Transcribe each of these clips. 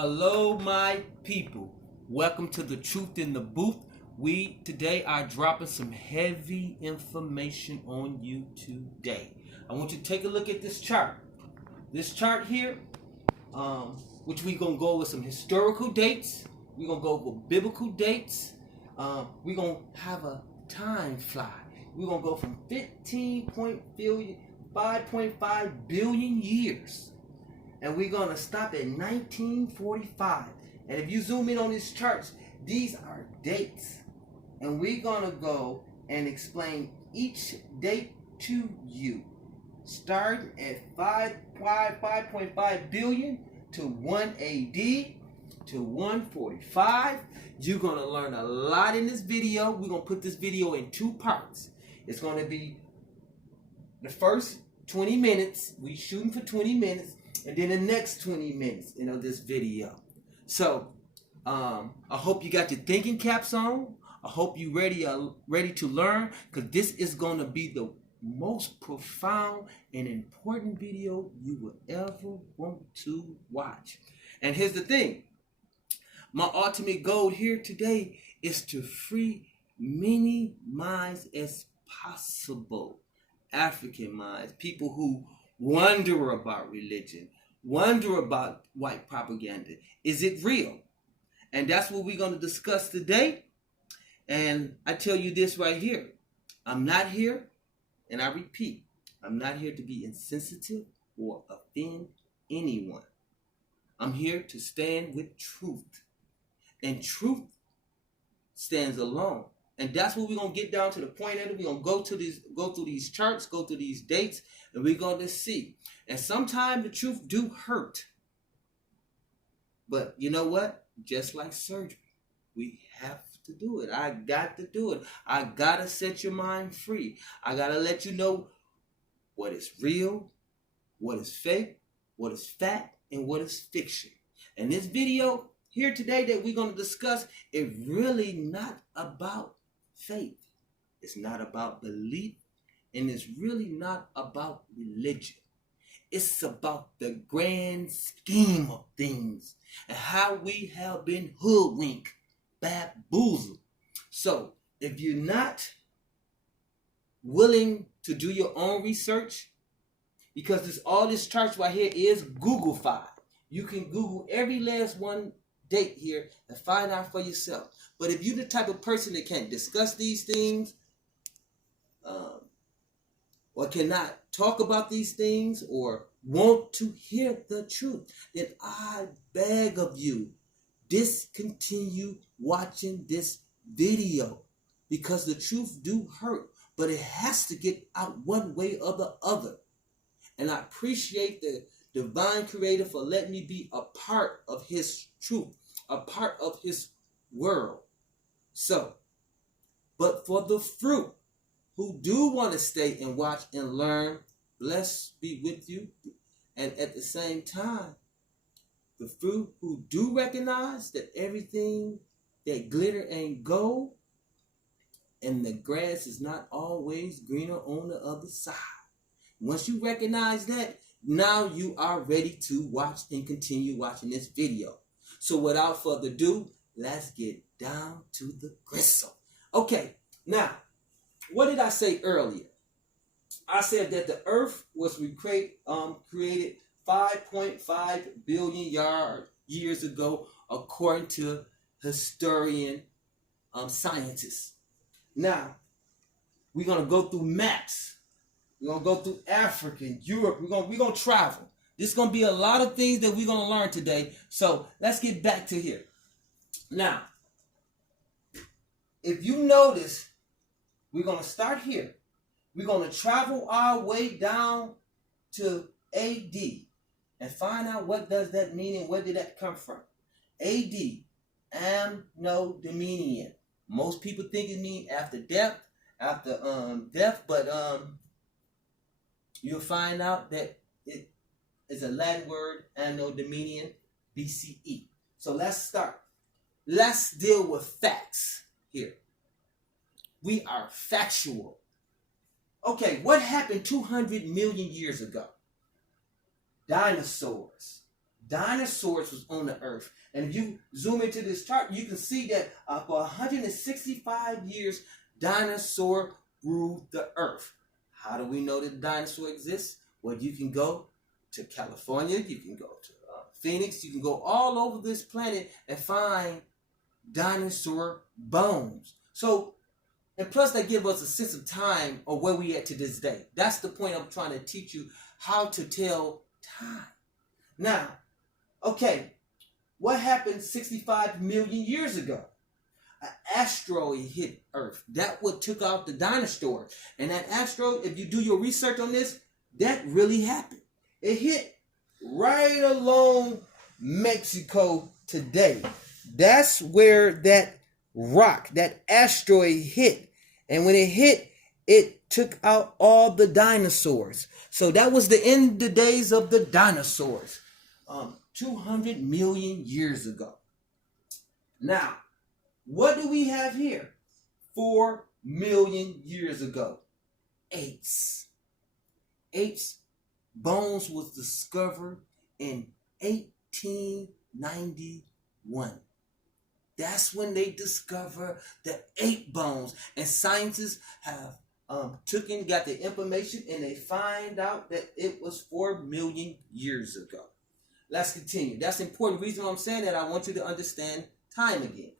Hello, my people. Welcome to the Truth in the Booth. We today are dropping some heavy information on you today. I want you to take a look at this chart. This chart here, which we're going to go over some historical dates. We're going to go over biblical dates. We're going to have a time fly. We're going to go from 5.5 billion years. And we're going to stop at 1945. And if you zoom in on these charts, these are dates. And we're going to go and explain each date to you. Starting at 5.5 billion to 1 AD to 145. You're going to learn a lot in this video. We're going to put this video in two parts. It's going to be the first 20 minutes. We're shooting for 20 minutes. And then the next 20 minutes, this video. So, I hope you got your thinking caps on. I hope you're ready to learn, because this is going to be the most profound and important video you will ever want to watch. And here's the thing. My ultimate goal here today is to free many minds as possible. African minds, people who wonder about religion, wonder about white propaganda. Is it real? And that's what we're going to discuss today. And I tell you this right here. I'm not here, and I repeat, I'm not here to be insensitive or offend anyone. I'm here to stand with truth. And truth stands alone. And that's what we're going to get down to the point of it. We're going to go through these charts, go through these dates, and we're going to see. And sometimes the truth do hurt. But you know what? Just like surgery, we have to do it. I got to do it. I got to set your mind free. I got to let you know what is real, what is fake, what is fact, and what is fiction. And this video here today that we're going to discuss is really not about faith. It's not about belief, and it's really not about religion. It's about the grand scheme of things and how we have been hoodwinked, bamboozled. So if you're not willing to do your own research, because all this chart right here is Google-fied. You can Google every last one date here and find out for yourself. But if you're the type of person that can't discuss these things, or cannot talk about these things, or want to hear the truth, then I beg of you, discontinue watching this video, because the truth do hurt, but it has to get out one way or the other. And I appreciate the divine creator for letting me be a part of his truth, a part of his world. So, but for the fruit who do want to stay and watch and learn, blessed be with you. And at the same time, the fruit who do recognize that everything that glitter ain't gold, and the grass is not always greener on the other side. Once you recognize that, now you are ready to watch and continue watching this video. So without further ado, let's get down to the gristle. Okay, now, what did I say earlier? I said that the earth was created 5.5 billion years ago, according to historian scientists. Now, we're going to go through maps. We're going to go through Africa and Europe. We're going to travel. There's going to be a lot of things that we're going to learn today. So let's get back to here. Now, if you notice, we're going to start here. We're going to travel our way down to AD and find out what does that mean and where did that come from. AD, Anno Domini. Most people think it means after death, but you'll find out that it is a Latin word, Anno Domini, BCE. So let's start. Let's deal with facts here. We are factual. Okay, what happened 200 million years ago? Dinosaurs, dinosaurs was on the earth. And if you zoom into this chart, you can see that for 165 years, dinosaur ruled the earth. How do we know that dinosaur exists? Well, you can go to California, you can go to Phoenix, you can go all over this planet and find dinosaur bones. So, and plus they give us a sense of time of where we at to this day. That's the point I'm trying to teach you, how to tell time. Now, okay, what happened 65 million years ago? An asteroid hit Earth. That what took out the dinosaurs. And that asteroid, if you do your research on this, that really happened. It hit right along Mexico today. That's where that rock, that asteroid hit. And when it hit, it took out all the dinosaurs. So that was the end of the days of the dinosaurs. 200 million years ago. Now, what do we have here? 4 million years ago. Apes. Apes' bones was discovered in 1891. That's when they discovered the ape bones. And scientists have got the information and they find out that it was 4 million years ago. Let's continue. That's the important reason why I'm saying that. I want you to understand time again.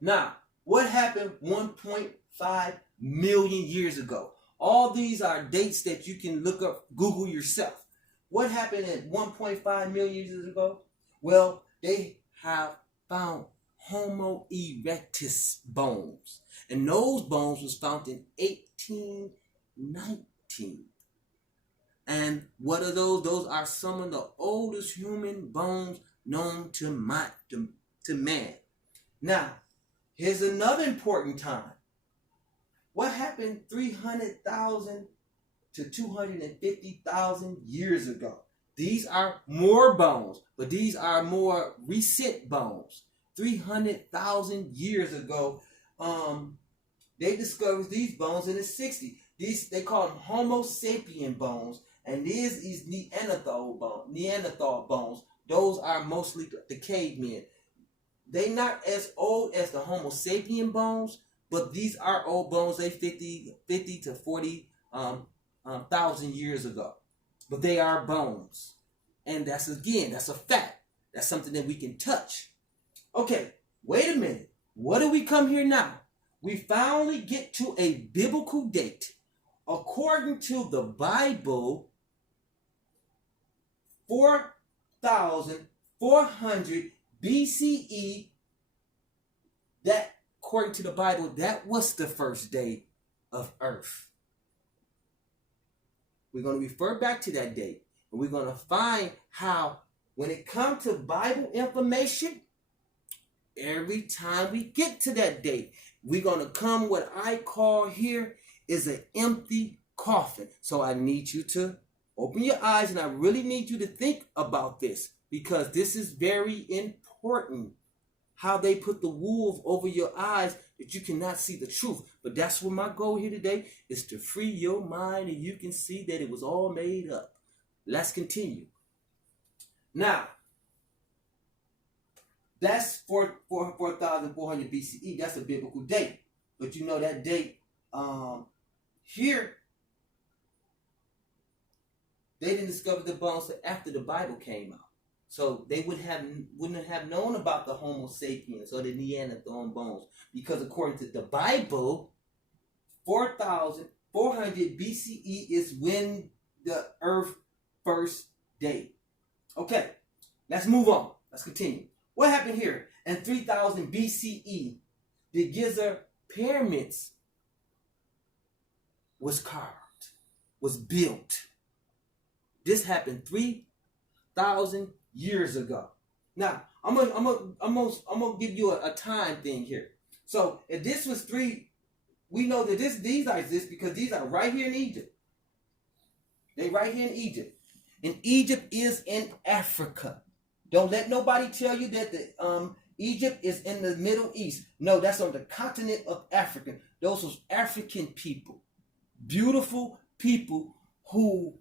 Now, what happened 1.5 million years ago? All these are dates that you can look up, Google yourself. What happened at 1.5 million years ago? Well, they have found Homo erectus bones. And those bones was found in 1819. And what are those? Those are some of the oldest human bones known to man. Now, here's another important time. What happened 300,000 to 250,000 years ago? These are more bones, but these are more recent bones. 300,000 years ago, they discovered these bones in the 60s. They call them Homo sapien bones, and these is Neanderthal bones. Those are mostly the cavemen. They're not as old as the Homo sapien bones, but these are old bones. They 50 to 40,000 years ago. But they are bones. And that's a fact. That's something that we can touch. Okay, wait a minute. What do we come here now? We finally get to a biblical date. According to the Bible, 4,400 BCE, that according to the Bible, that was the first day of Earth. We're going to refer back to that date, and we're going to find how, when it comes to Bible information, every time we get to that date, we're going to come what I call here is an empty coffin. So I need you to open your eyes, and I really need you to think about this, because this is very important. How they put the wool over your eyes that you cannot see the truth. But that's what my goal here today is, to free your mind and you can see that it was all made up. Let's continue. Now, that's 4,400 BCE. That's a biblical date. But you know that date here, they didn't discover the bones after the Bible came out. So they wouldn't have known about the Homo sapiens or the Neanderthal bones, because according to the Bible, 4,400 BCE is when the earth first date. Okay, let's move on. Let's continue. What happened here? In 3000 BCE, the Giza pyramids was carved, was built. This happened 3,000 years ago. Now, I'm gonna give you a time thing here. So if this was we know that these are exist because these are right here in Egypt. They right here in Egypt. And Egypt is in Africa. Don't let nobody tell you that Egypt is in the Middle East. No, that's on the continent of Africa. Those was African people. Beautiful people who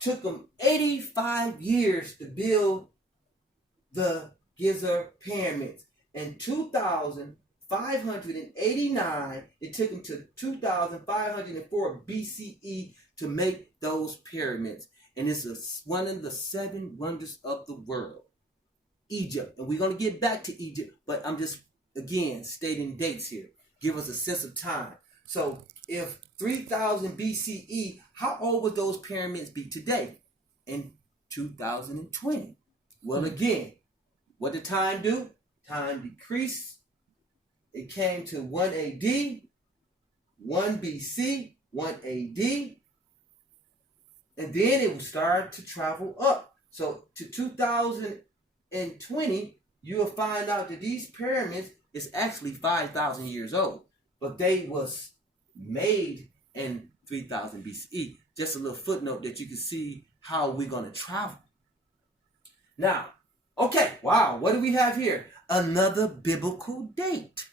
Took them 85 years to build the Giza pyramids. In 2589, it took them to 2504 BCE to make those pyramids. And it's one of the 7 wonders of the world. Egypt. And we're going to get back to Egypt, but I'm just, again, stating dates here. Give us a sense of time. So if 3000 BCE, how old would those pyramids be today in 2020? Well, again, what did time do? Time decreased. It came to 1 AD, 1 BC, 1 AD, and then it would start to travel up. So to 2020, you'll find out that these pyramids is actually 5,000 years old, but they was made in 3000 BCE. Just a little footnote that you can see how we're going to travel. Now, okay, wow, what do we have here? Another biblical date.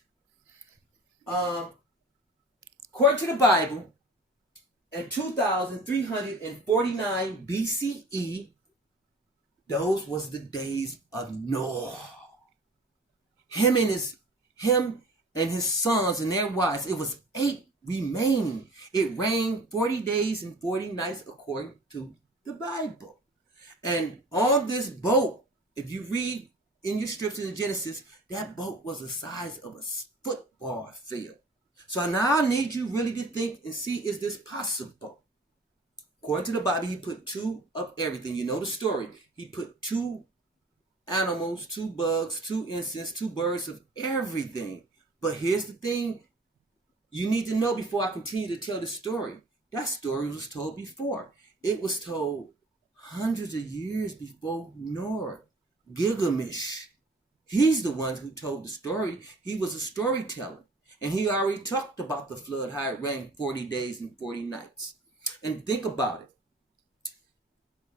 According to the Bible, in 2349 BCE, those was the days of Noah. Him and his sons and their wives, it was 8 remaining. It rained 40 days and 40 nights according to the Bible. And on this boat, if you read in your scriptures in Genesis, that boat was the size of a football field. So now I need you really to think and see, is this possible? According to the Bible, he put 2 of everything. You know the story. He put 2 animals, 2 bugs, 2 insects, 2 birds of everything. But here's the thing you need to know before I continue to tell the story. That story was told before. It was told hundreds of years before Noah. Gilgamesh. He's the one who told the story. He was a storyteller. And he already talked about the flood, how it rained 40 days and 40 nights. And think about it.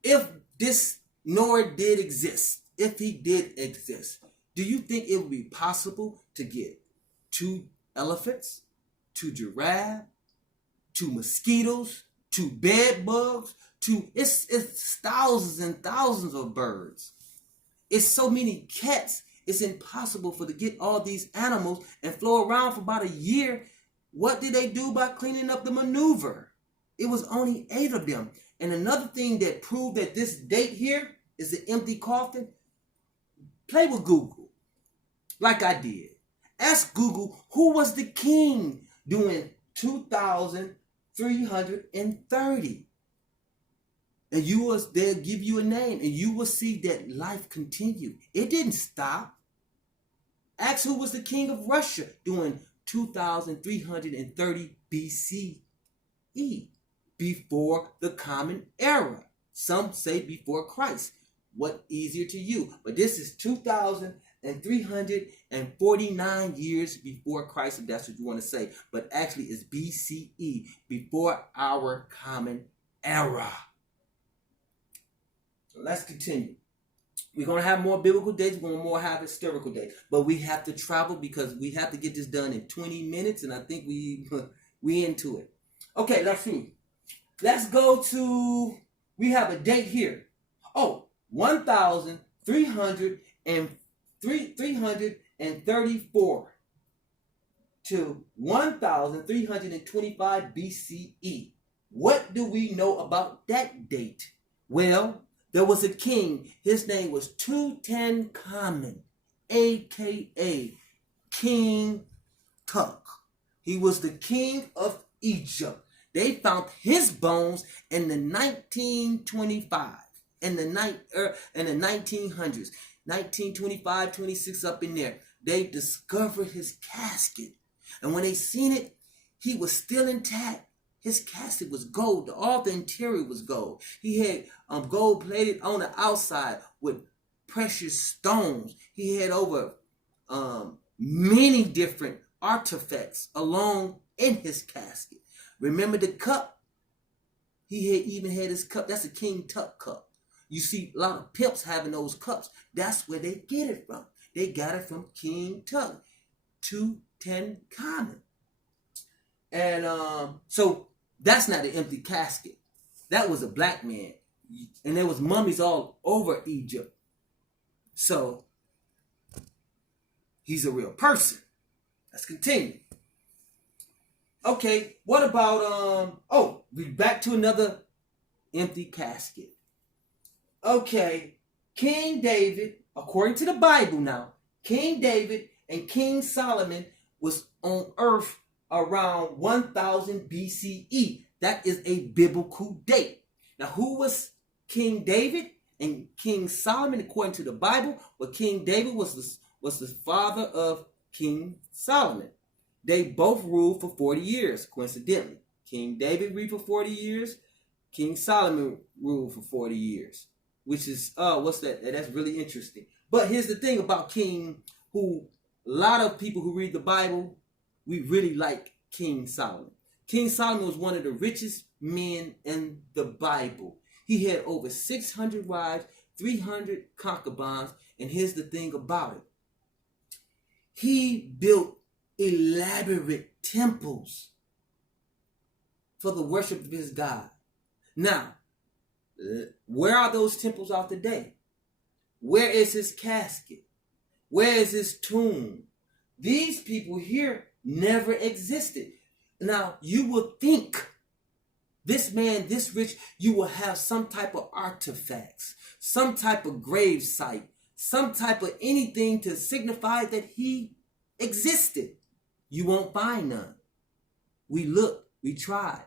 If this Noah did exist, if he did exist, do you think it would be possible to get 2 elephants, 2 giraffes, 2 mosquitoes, 2 bed bugs, it's thousands and thousands of birds. It's so many cats. It's impossible to get all these animals and flow around for about a year. What did they do by cleaning up the maneuver? It was only 8 of them. And another thing that proved that this date here is an empty coffin, play with Google, like I did. Ask Google, who was the king during 2330? And they'll give you a name, and you will see that life continued. It didn't stop. Ask who was the king of Russia during 2330 BCE, before the Common Era. Some say before Christ. What easier to you? But this is 2,349 years before Christ, if that's what you want to say. But actually it's BCE, before our Common Era. So let's continue. We're going to have more biblical dates. We're going to more have historical dates. But we have to travel because we have to get this done in 20 minutes. And I think we into it. Okay, let's see. Let's go to, we have a date here. Oh, 1,334 to 1,325 BCE. What do we know about that date? Well, there was a king. His name was Tutankhamun, a.k.a. King Tut. He was the king of Egypt. They found his bones in the 1925, in the 1900s, 1925, 26 up in there. They discovered his casket. And when they seen it, he was still intact. His casket was gold. All the interior was gold. He had gold plated on the outside with precious stones. He had over many different artifacts along in his casket. Remember the cup? He had even had his cup. That's a King Tut cup. You see a lot of pimps having those cups. That's where they get it from. They got it from King Tut, Tutankhamun. And so that's not an empty casket. That was a black man. And there was mummies all over Egypt. So he's a real person. Let's continue. Okay, what about we back to another empty casket. Okay, King David, according to the Bible now, King David and King Solomon was on earth around 1000 BCE. That is a biblical date. Now, who was King David and King Solomon according to the Bible? Well, King David was the father of King Solomon. They both ruled for 40 years, coincidentally. King David ruled for 40 years. King Solomon ruled for 40 years. Which is, what's that? That's really interesting. But here's the thing about King, a lot of people who read the Bible, we really like King Solomon. King Solomon was one of the richest men in the Bible. He had over 600 wives, 300 concubines, and here's the thing about it. He built elaborate temples for the worship of his God. Now, where are those temples out today? Where is his casket? Where is his tomb? These people here never existed. Now, you would think this man, this rich, you will have some type of artifacts, some type of grave site, some type of anything to signify that he existed. You won't find none. We looked, we tried.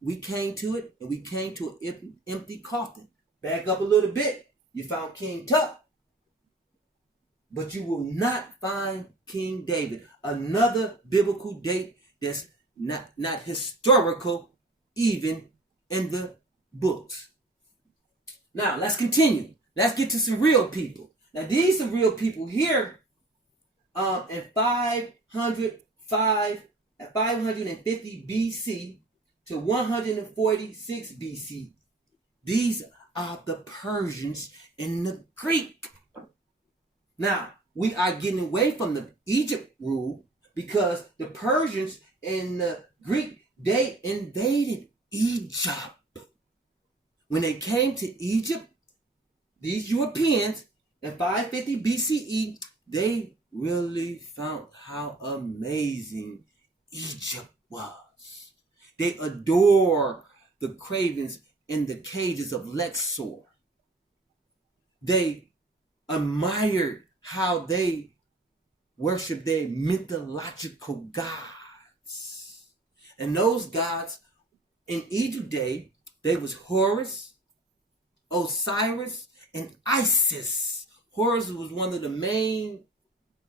We came to it, and we came to an empty coffin. Back up a little bit, you found King Tut. But you will not find King David. Another biblical date that's not historical even in the books. Now, let's continue. Let's get to some real people. Now, these are real people here in 550 BC to 146 BC. These are the Persians and the Greek. Now, we are getting away from the Egypt rule because the Persians and the Greek, they invaded Egypt. When they came to Egypt, these Europeans in 550 BCE, they really found how amazing Egypt was. They adore the cravens in the cages of Luxor. They admired how they worship their mythological gods. And those gods in Egypt day, they was Horus, Osiris, and Isis. Horus was one of the main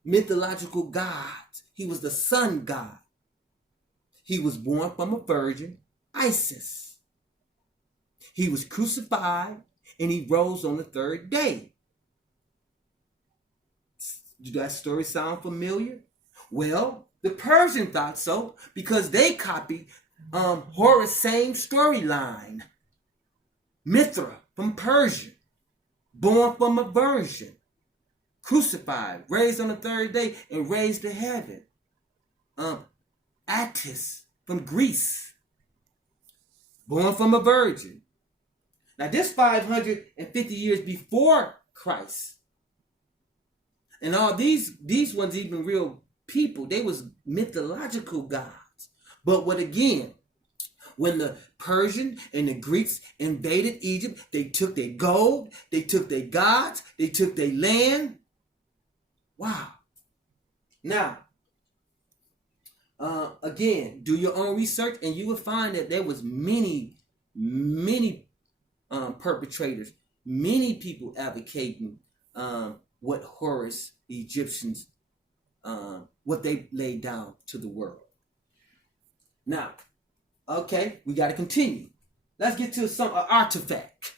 mythological gods. He was the sun god. He was born from a virgin, Isis. He was crucified and he rose on the third day. Does that story sound familiar? Well, the Persian thought so because they copied Horus' same storyline. Mithra from Persia, born from a virgin, crucified, raised on the third day, and raised to heaven. Attis from Greece, born from a virgin. Now this 550 years before Christ. And all these ones even real people. They was mythological gods. But when the Persians and the Greeks invaded Egypt, they took their gold, they took their gods, they took their land. Wow. Now, again, do your own research and you will find that there was many perpetrators, many people advocating what Horus, the Egyptians, what they laid down to the world. Now, okay, we got to continue. Let's get to some artifact.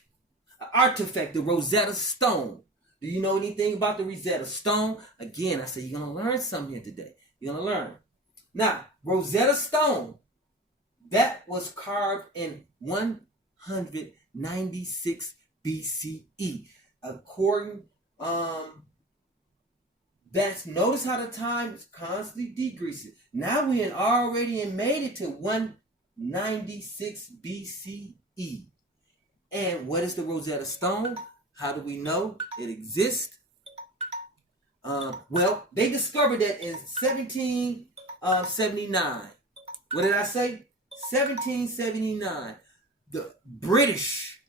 An artifact, the Rosetta Stone. Do you know anything about the Rosetta Stone? Again, I said you're going to learn something here today. You're going to learn. Now, Rosetta Stone, that was carved in 196 BCE. According, notice how the time is constantly decreasing. Now we had already made it to 196 BCE. And what is the Rosetta Stone? How do we know it exists? Well, they discovered that in 1779. What did I say? 1779. The British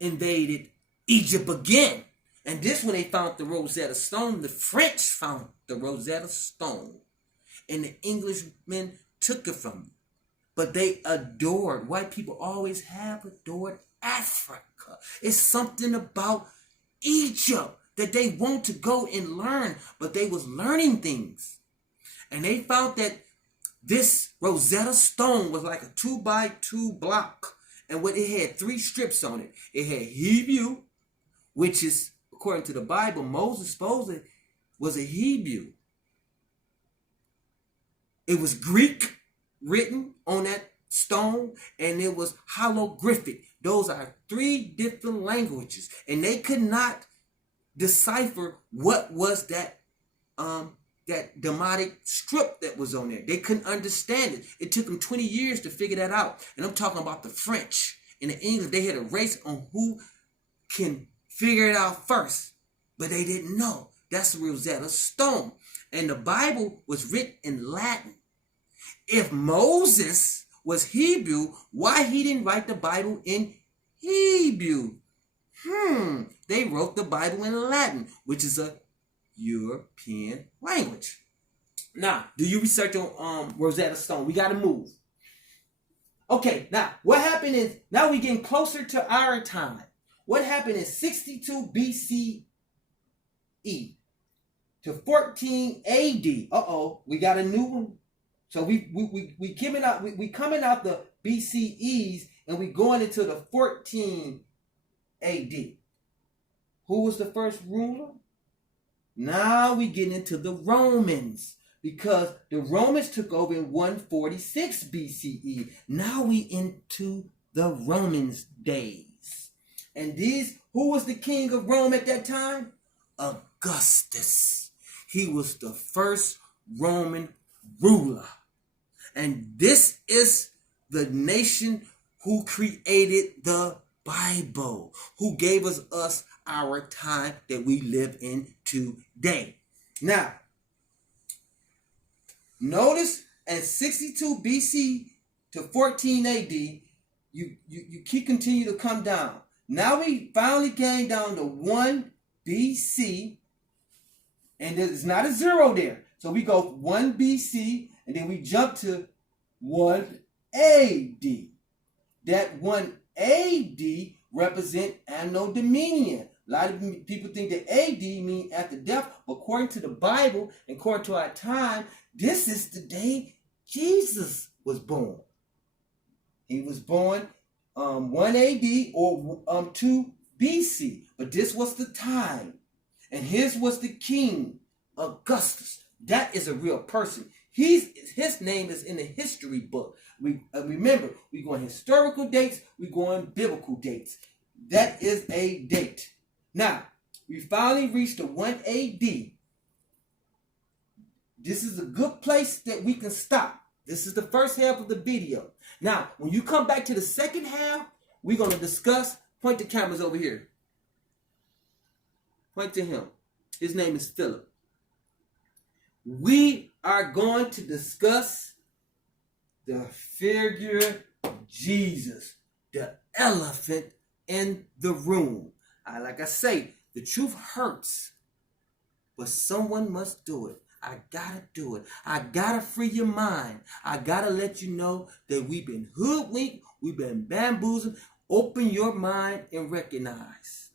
invaded Egypt again. And this when they found the Rosetta Stone. The French found the Rosetta Stone. And the Englishmen took it from them. But they adored, white people always have adored Africa. It's something about Egypt that they want to go and learn, but they was learning things. And they found that this Rosetta Stone was like a 2x2 block. And what it had 3 strips on it. It had Hebrew, which is, according to the Bible, Moses supposedly was a Hebrew. It was Greek written on that stone, and it was holographic. Those are 3 different languages, and they could not decipher what was that demonic strip that was on there. They couldn't understand it. It took them 20 years to figure that out. And I'm talking about the French and the English. They had a race on who can figure it out first, but they didn't know. That's the Rosetta Stone. And the Bible was written in Latin. If Moses was Hebrew, why he didn't write the Bible in Hebrew? They wrote the Bible in Latin, which is a European language. Now, do you research on Rosetta Stone? We got to move. Okay, now, what happened is, now we're getting closer to our time. What happened in 62 BCE to 14 AD? We got a new one. So we coming out the BCEs and we going into the 14 AD. Who was the first ruler? Now we get into the Romans, because the Romans took over in 146 BCE. Now we into the Romans days. And who was the king of Rome at that time? Augustus. He was the first Roman ruler. And this is the nation who created the Bible, who gave us our time that we live in today. Now, notice at 62 BC to 14 AD, you continue to come down. Now we finally came down to 1 BC, and there's not a 0 there. So we go 1 BC, and then we jump to 1 AD. That 1 AD represent Anno Domini. A lot of people think that AD means after death, but according to the Bible and according to our time, this is the day Jesus was born. He was born 1 AD or 2 BC, but this was the time, and his was the king, Augustus. That is a real person. His name is in the history book. We remember, we go on historical dates, we go on biblical dates. That is a date. Now, we finally reached the 1 AD. This is a good place that we can stop. This is the first half of the video. Now, when you come back to the second half, we're going to discuss, point the cameras over here. Point to him. His name is Philip. We are going to discuss the figure Jesus, the elephant in the room. Like I say, the truth hurts, but someone must do it. I gotta do it. I gotta free your mind. I gotta let you know that we've been hoodwinked, we've been bamboozled. Open your mind and recognize